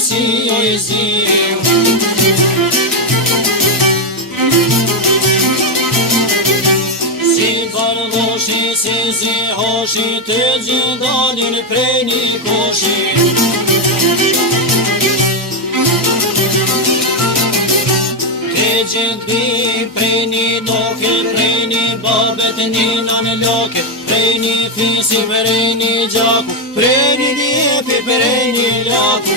si o i zi. Si bardhoshi, si zi hoshi, të gjithë dalin prej një koshi. Gjithë bi prej një doke, prej një babet një nanë loke, prej një fisi, prej një gjaku, prej një djepi, prej një laku.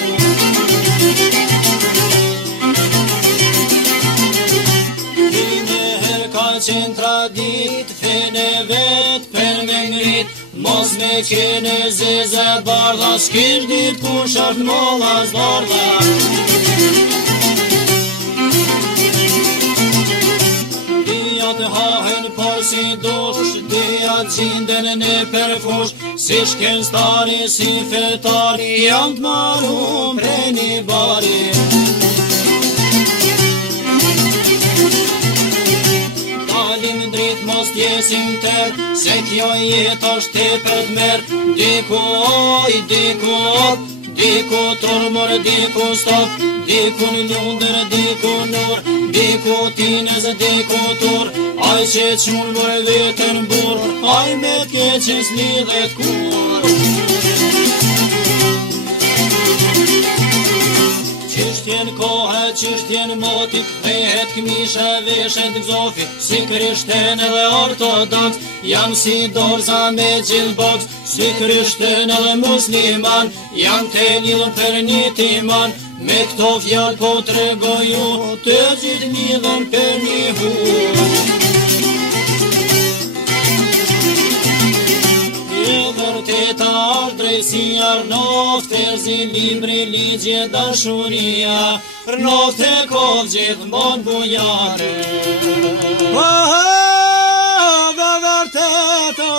Një her ka qenë tradit, fene vet, per me ngrit, mos me qene zezet bardha, s'kish dit kush është molla zbardha. Të hahen por si dosh, dhja gjinden në përfush, si shken stari, si fetari, janë të marum prej një bari. Dalim drit mos t'jesim tër, se kjo jet është tepër t'mer, diku oj, diku op, diku turmur, diku stop, diku në lundër, diku nur, diku tinez, diku tur, aj që qunë mërë vetën bur, aj me t'keqes lidhet kur. Qishtjen kohë, qishtjen moti, kthehet këmisha veshet gzofi, si krishten edhe ortodoks, jam si dorza me gjithë boks, si krishten edhe musliman, jam të lidhën për një timan, me këto fjallë po tregoj ju, të gjithë lidhën për një hur. Vërteta është drejtësia, rnoft erzi libri ligje dashuria, rnoft e kovë gjithmonë bujare. Vërteta